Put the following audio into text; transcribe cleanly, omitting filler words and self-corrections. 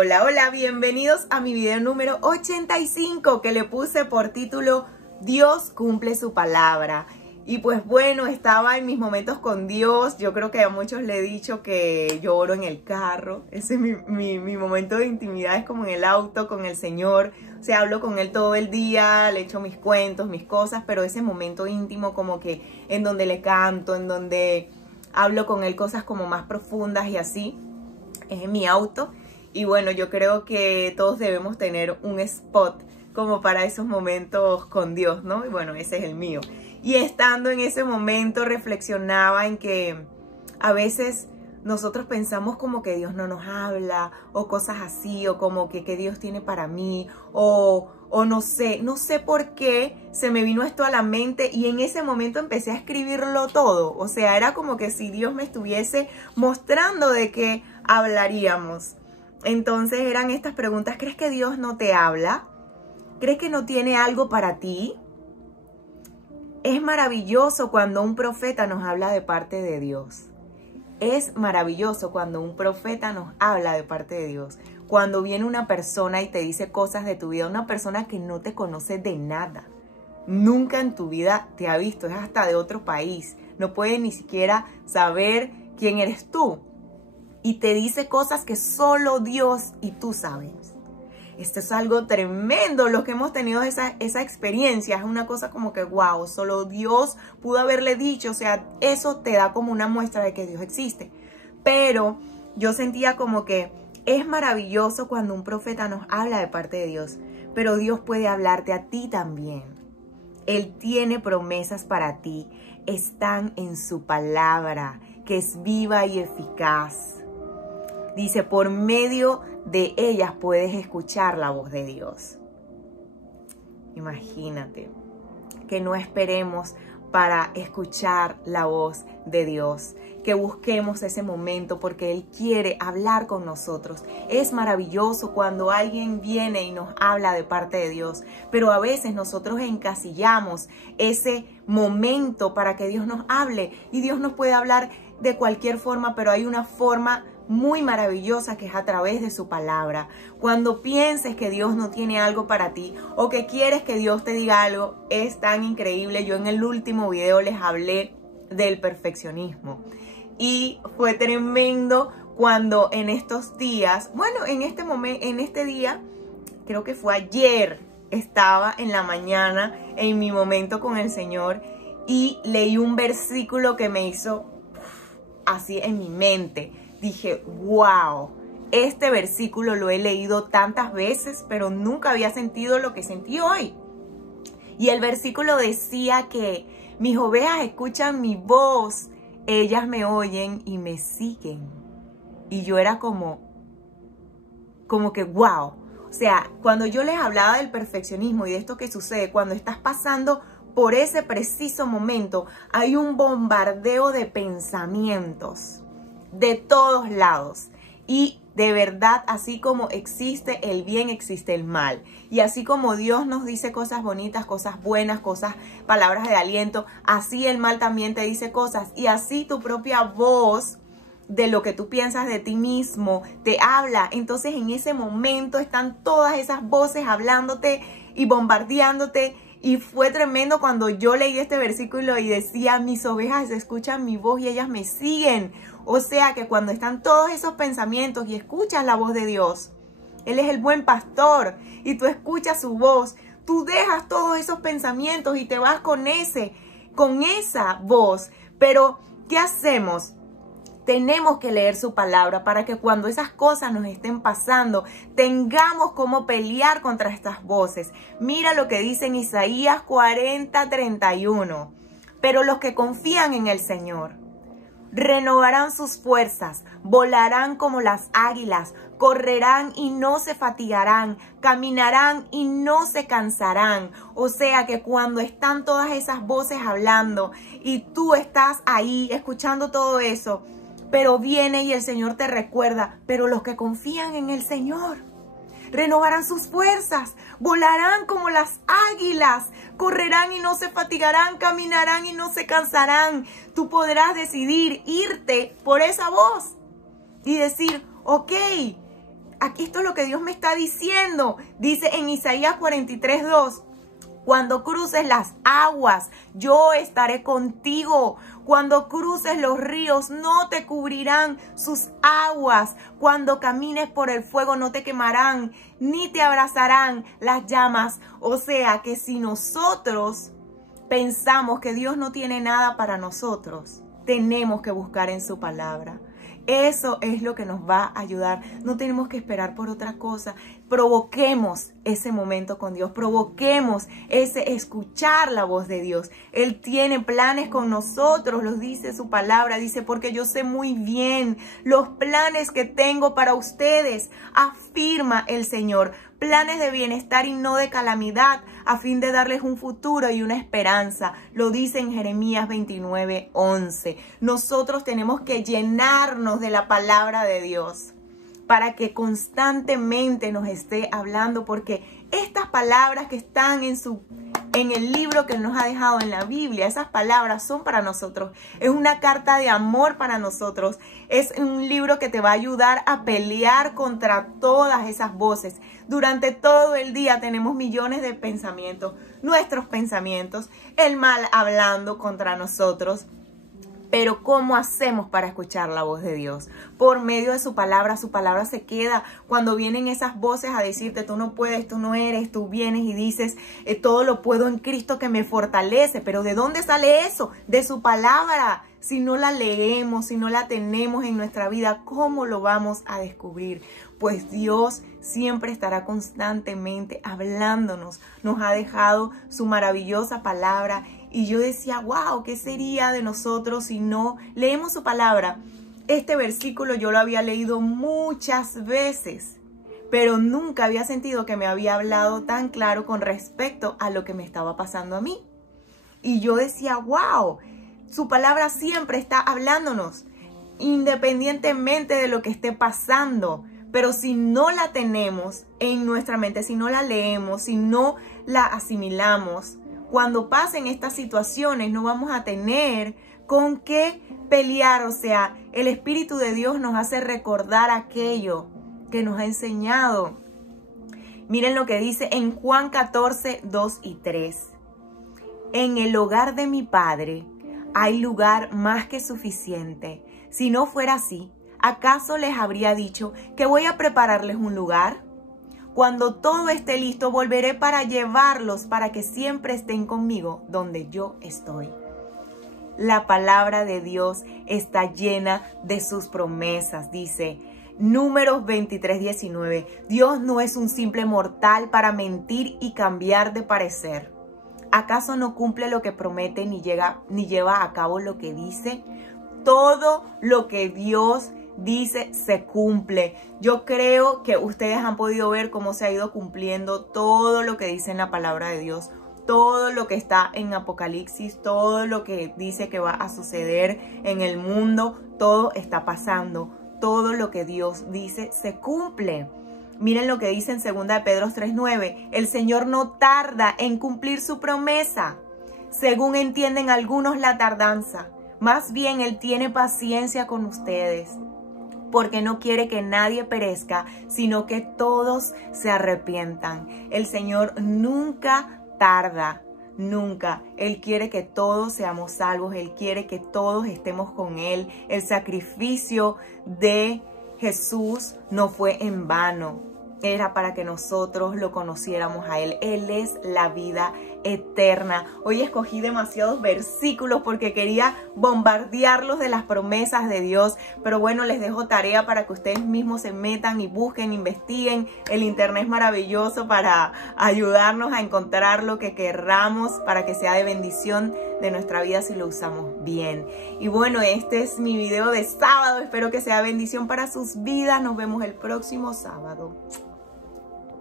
Hola, hola, bienvenidos a mi video número 85 que le puse por título Dios cumple su palabra. Y pues bueno, estaba en mis momentos con Dios. Yo creo que a muchos le he dicho que yo oro en el carro. Ese es mi momento de intimidad, es como en el auto con el Señor. O sea, hablo con Él todo el día, le echo mis cuentos, mis cosas, pero ese momento íntimo como que en donde le canto, en donde hablo con Él cosas como más profundas y así, es en mi auto. Y bueno, yo creo que todos debemos tener un spot como para esos momentos con Dios, ¿no? Y bueno, ese es el mío. Y estando en ese momento reflexionaba en que a veces nosotros pensamos como que Dios no nos habla o cosas así, o como que Dios tiene para mí, o no sé por qué se me vino esto a la mente y en ese momento empecé a escribirlo todo. O sea, era como que si Dios me estuviese mostrando de qué hablaríamos. Entonces eran estas preguntas: ¿crees que Dios no te habla? ¿Crees que no tiene algo para ti? Es maravilloso cuando un profeta nos habla de parte de Dios. Es maravilloso cuando un profeta nos habla de parte de Dios. Cuando viene una persona y te dice cosas de tu vida, una persona que no te conoce de nada. Nunca en tu vida te ha visto, es hasta de otro país. No puede ni siquiera saber quién eres tú. Y te dice cosas que solo Dios y tú sabes. Esto es algo tremendo, los que hemos tenido esa experiencia. Es una cosa como que, wow, solo Dios pudo haberle dicho. O sea, eso te da como una muestra de que Dios existe. Pero yo sentía como que es maravilloso cuando un profeta nos habla de parte de Dios. Pero Dios puede hablarte a ti también. Él tiene promesas para ti. Están en su palabra, que es viva y eficaz. Dice, por medio de ellas puedes escuchar la voz de Dios. Imagínate que no esperemos para escuchar la voz de Dios, que busquemos ese momento porque Él quiere hablar con nosotros. Es maravilloso cuando alguien viene y nos habla de parte de Dios, pero a veces nosotros encasillamos ese momento para que Dios nos hable, y Dios nos puede hablar de cualquier forma, pero hay una forma muy maravillosa que es a través de su palabra. Cuando pienses que Dios no tiene algo para ti o que quieres que Dios te diga algo, es tan increíble. Yo en el último video les hablé del perfeccionismo y fue tremendo cuando en estos días, bueno, en este día, creo que fue ayer, estaba en la mañana en mi momento con el Señor y leí un versículo que me hizo así en mi mente. Dije, wow, este versículo lo he leído tantas veces, pero nunca había sentido lo que sentí hoy. Y el versículo decía que mis ovejas escuchan mi voz, ellas me oyen y me siguen. Y yo era como que wow. O sea, cuando yo les hablaba del perfeccionismo y de esto que sucede, cuando estás pasando por ese preciso momento, hay un bombardeo de pensamientos de todos lados. Y de verdad, así como existe el bien, existe el mal. Y así como Dios nos dice cosas bonitas, cosas buenas, palabras de aliento, así el mal también te dice cosas. Y así tu propia voz de lo que tú piensas de ti mismo te habla. Entonces en ese momento están todas esas voces hablándote y bombardeándote. Y fue tremendo cuando yo leí este versículo y decía, mis ovejas escuchan mi voz y ellas me siguen. O sea que cuando están todos esos pensamientos y escuchas la voz de Dios, Él es el buen pastor y tú escuchas su voz, tú dejas todos esos pensamientos y te vas con esa voz. Pero, ¿qué hacemos? Tenemos que leer su palabra para que cuando esas cosas nos estén pasando, tengamos cómo pelear contra estas voces. Mira lo que dice en Isaías 40:31. Pero los que confían en el Señor renovarán sus fuerzas, volarán como las águilas, correrán y no se fatigarán, caminarán y no se cansarán. O sea que cuando están todas esas voces hablando y tú estás ahí escuchando todo eso, pero viene y el Señor te recuerda, pero los que confían en el Señor renovarán sus fuerzas, volarán como las águilas, correrán y no se fatigarán, caminarán y no se cansarán. Tú podrás decidir irte por esa voz y decir, ok, aquí esto es lo que Dios me está diciendo. Dice en Isaías 43:2. Cuando cruces las aguas, yo estaré contigo. Cuando cruces los ríos, no te cubrirán sus aguas. Cuando camines por el fuego, no te quemarán, ni te abrazarán las llamas. O sea que si nosotros pensamos que Dios no tiene nada para nosotros, tenemos que buscar en su palabra. Eso es lo que nos va a ayudar. No tenemos que esperar por otra cosa. Provoquemos ese momento con Dios. Provoquemos ese escuchar la voz de Dios. Él tiene planes con nosotros, los dice su palabra. Dice, porque yo sé muy bien los planes que tengo para ustedes, afirma el Señor. Planes de bienestar y no de calamidad, a fin de darles un futuro y una esperanza. Lo dice en Jeremías 29:11. Nosotros tenemos que llenarnos de la palabra de Dios para que constantemente nos esté hablando, porque estas palabras que están en el libro que nos ha dejado en la Biblia, esas palabras son para nosotros. Es una carta de amor para nosotros. Es un libro que te va a ayudar a pelear contra todas esas voces. Durante todo el día tenemos millones de pensamientos, nuestros pensamientos, el mal hablando contra nosotros. Pero ¿cómo hacemos para escuchar la voz de Dios? Por medio de su palabra se queda. Cuando vienen esas voces a decirte, tú no puedes, tú no eres, tú vienes y dices, todo lo puedo en Cristo que me fortalece. Pero ¿de dónde sale eso? De su palabra. Si no la leemos, si no la tenemos en nuestra vida, ¿cómo lo vamos a descubrir? Pues Dios siempre estará constantemente hablándonos. Nos ha dejado su maravillosa palabra. Y yo decía, wow, ¿qué sería de nosotros si no leemos su palabra? Este versículo yo lo había leído muchas veces, pero nunca había sentido que me había hablado tan claro con respecto a lo que me estaba pasando a mí. Y yo decía, wow, su palabra siempre está hablándonos, independientemente de lo que esté pasando. Pero si no la tenemos en nuestra mente, si no la leemos, si no la asimilamos, cuando pasen estas situaciones no vamos a tener con qué pelear. O sea, el Espíritu de Dios nos hace recordar aquello que nos ha enseñado. Miren lo que dice en Juan 14:2 y 3. En el hogar de mi Padre hay lugar más que suficiente. Si no fuera así, ¿acaso les habría dicho que voy a prepararles un lugar? Cuando todo esté listo, volveré para llevarlos, para que siempre estén conmigo donde yo estoy. La palabra de Dios está llena de sus promesas, dice Números 23:19. Dios no es un simple mortal para mentir y cambiar de parecer. ¿Acaso no cumple lo que promete ni lleva a cabo lo que dice? Todo lo que Dios dice se cumple. Yo creo que ustedes han podido ver cómo se ha ido cumpliendo todo lo que dice en la palabra de Dios, todo lo que está en Apocalipsis, todo lo que dice que va a suceder en el mundo, todo está pasando. Todo lo que Dios dice se cumple. Miren lo que dice en 2 de Pedro 3:9. El Señor no tarda en cumplir su promesa, según entienden algunos la tardanza. Más bien Él tiene paciencia con ustedes, porque no quiere que nadie perezca, sino que todos se arrepientan. El Señor nunca tarda, nunca. Él quiere que todos seamos salvos, Él quiere que todos estemos con Él. El sacrificio de Jesús no fue en vano. Era para que nosotros lo conociéramos a Él. Él es la vida eterna. Hoy escogí demasiados versículos porque quería bombardearlos de las promesas de Dios. Pero bueno, les dejo tarea para que ustedes mismos se metan y busquen, investiguen. El internet es maravilloso para ayudarnos a encontrar lo que querramos, para que sea de bendición de nuestra vida si lo usamos bien. Y bueno, este es mi video de sábado. Espero que sea bendición para sus vidas. Nos vemos el próximo sábado.